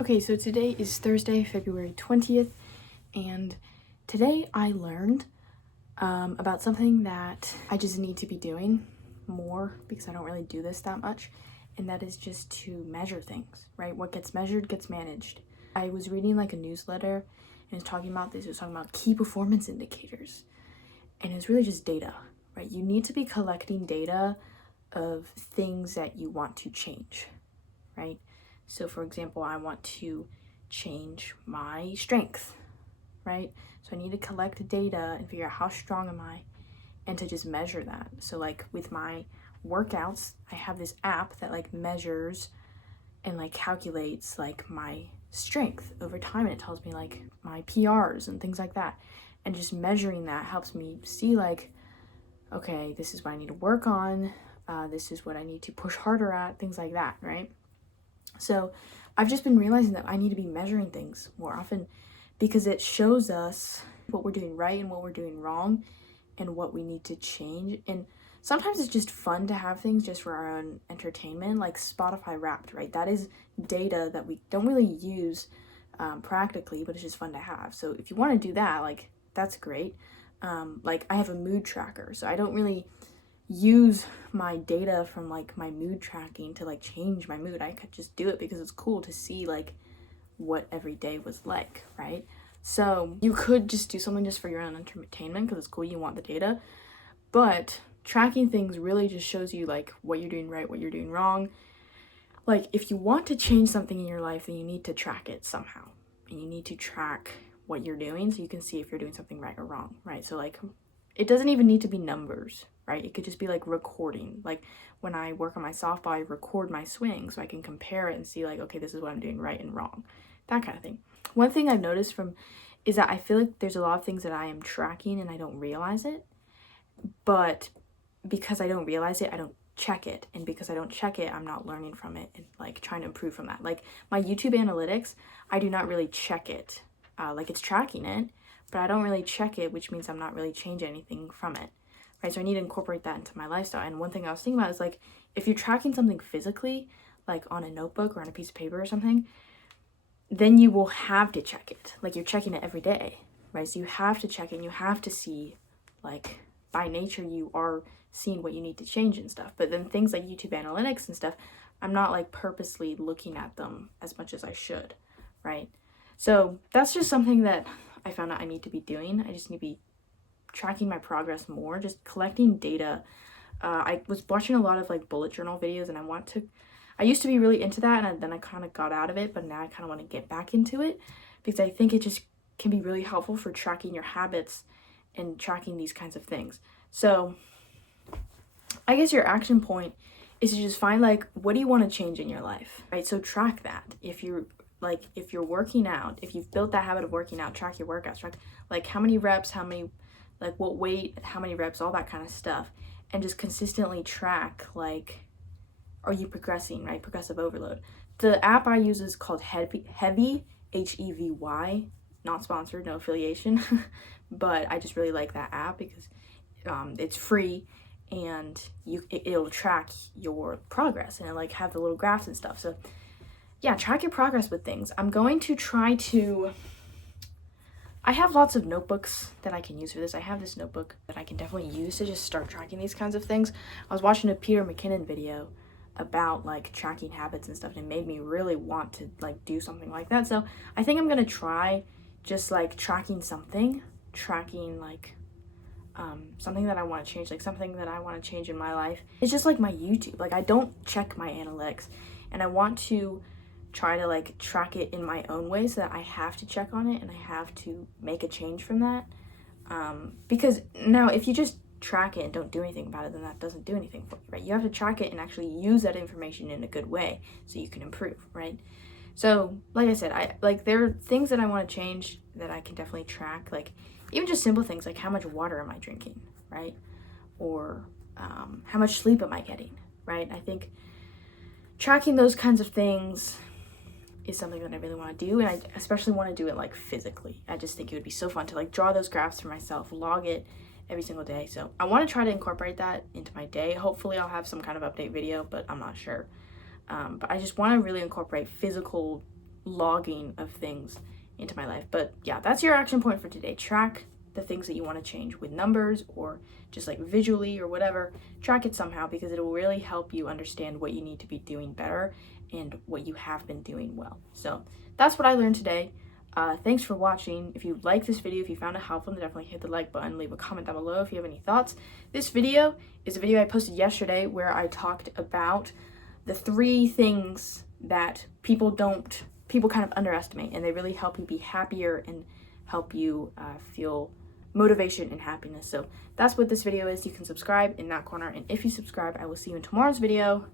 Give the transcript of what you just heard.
Okay, so today is Thursday, February 20th, and today I learned about something that I just need to be doing more because I don't really do this that much, and that is just to measure things, right? What gets measured gets managed. I was reading like a newsletter and it was talking about this, it was talking about key performance indicators, and it's really just data, right? You need to be collecting data of things that you want to change, right? So for example, I want to change my strength, right? So I need to collect data and figure out how strong am I and to just measure that. So like with my workouts, I have this app that like measures and like calculates like my strength over time, and it tells me like my PRs and things like that. And just measuring that helps me see like, okay, this is what I need to work on. This is what I need to push harder at, things like that, right? So I've just been realizing that I need to be measuring things more often because it shows us what we're doing right and what we're doing wrong and what we need to change. And sometimes it's just fun to have things just for our own entertainment, like Spotify Wrapped, right? That is data that we don't really use practically, but it's just fun to have. So if you want to do that, like that's great. Like I have a mood tracker, so I don't really use my data from like my mood tracking to like change my mood. I could just do it because it's cool to see like what every day was like, right? So you could just do something just for your own entertainment because it's cool, you want the data, but tracking things really just shows you like what you're doing right, what you're doing wrong. Like if you want to change something in your life, then you need to track it somehow, and you need to track what you're doing so you can see if you're doing something right or wrong, right? So like it doesn't even need to be numbers, right? It could just be like recording. Like when I work on my softball, I record my swing so I can compare it and see like, okay, this is what I'm doing right and wrong, that kind of thing. One thing I've noticed is that I feel like there's a lot of things that I am tracking and I don't realize it, but because I don't realize it, I don't check it, and because I don't check it, I'm not learning from it and like trying to improve from that. Like my YouTube analytics, I do not really check it. Like it's tracking it, but I don't really check it, which means I'm not really changing anything from it, right? So I need to incorporate that into my lifestyle. And one thing I was thinking about is like, if you're tracking something physically, like on a notebook or on a piece of paper or something, then you will have to check it. Like you're checking it every day, right? So you have to check it and you have to see, like by nature, you are seeing what you need to change and stuff. But then things like YouTube analytics and stuff, I'm not like purposely looking at them as much as I should, right? So that's just something that I found out I need to be doing. I just need to be tracking my progress more, just collecting data. I was watching a lot of like bullet journal videos, and I used to be really into that, and then I kind of got out of it, but now I kind of want to get back into it because I think it just can be really helpful for tracking your habits and tracking these kinds of things. So I guess your action point is to just find like, what do you want to change in your life, right? So track that. If you're working out, if you've built that habit of working out, track your workouts, track like how many reps, like what weight, how many reps, all that kind of stuff, and just consistently track like, are you progressing, right? Progressive overload. The app I use is called Heavy, Hevy, not sponsored, no affiliation, but I just really like that app because it's free, and it'll track your progress, and it like have the little graphs and stuff. So yeah, track your progress with things. I'm going to try to, I have lots of notebooks that I can use for this. I have this notebook that I can definitely use to just start tracking these kinds of things. I was watching a Peter McKinnon video about like tracking habits and stuff, and it made me really want to like do something like that. So I think I'm gonna try just like tracking like something that I want to change, like something that I want to change in my life. It's just like my YouTube. Like I don't check my analytics, and I want to try to like track it in my own way so that I have to check on it and I have to make a change from that. Because now if you just track it and don't do anything about it, then that doesn't do anything for you, right? You have to track it and actually use that information in a good way so you can improve, right? So like I said, there are things that I want to change that I can definitely track, like even just simple things like how much water am I drinking, right? Or how much sleep am I getting, right? I think tracking those kinds of things is something that I really want to do, and I especially want to do it like physically. I just think it would be so fun to like draw those graphs for myself, log it every single day. So I want to try to incorporate that into my day. Hopefully I'll have some kind of update video, but I'm not sure. But I just want to really incorporate physical logging of things into my life. But yeah, that's your action point for today. Track the things that you want to change with numbers or just like visually or whatever. Track it somehow, because it will really help you understand what you need to be doing better and what you have been doing well. So that's what I learned today. Thanks for watching. If you like this video, if you found it helpful, then definitely hit the like button, leave a comment down below if you have any thoughts. This video is a video I posted yesterday where I talked about the 3 things that people kind of underestimate, and they really help you be happier and help you feel motivation and happiness. So that's what this video is. You can subscribe in that corner, and if you subscribe, I will see you in tomorrow's video.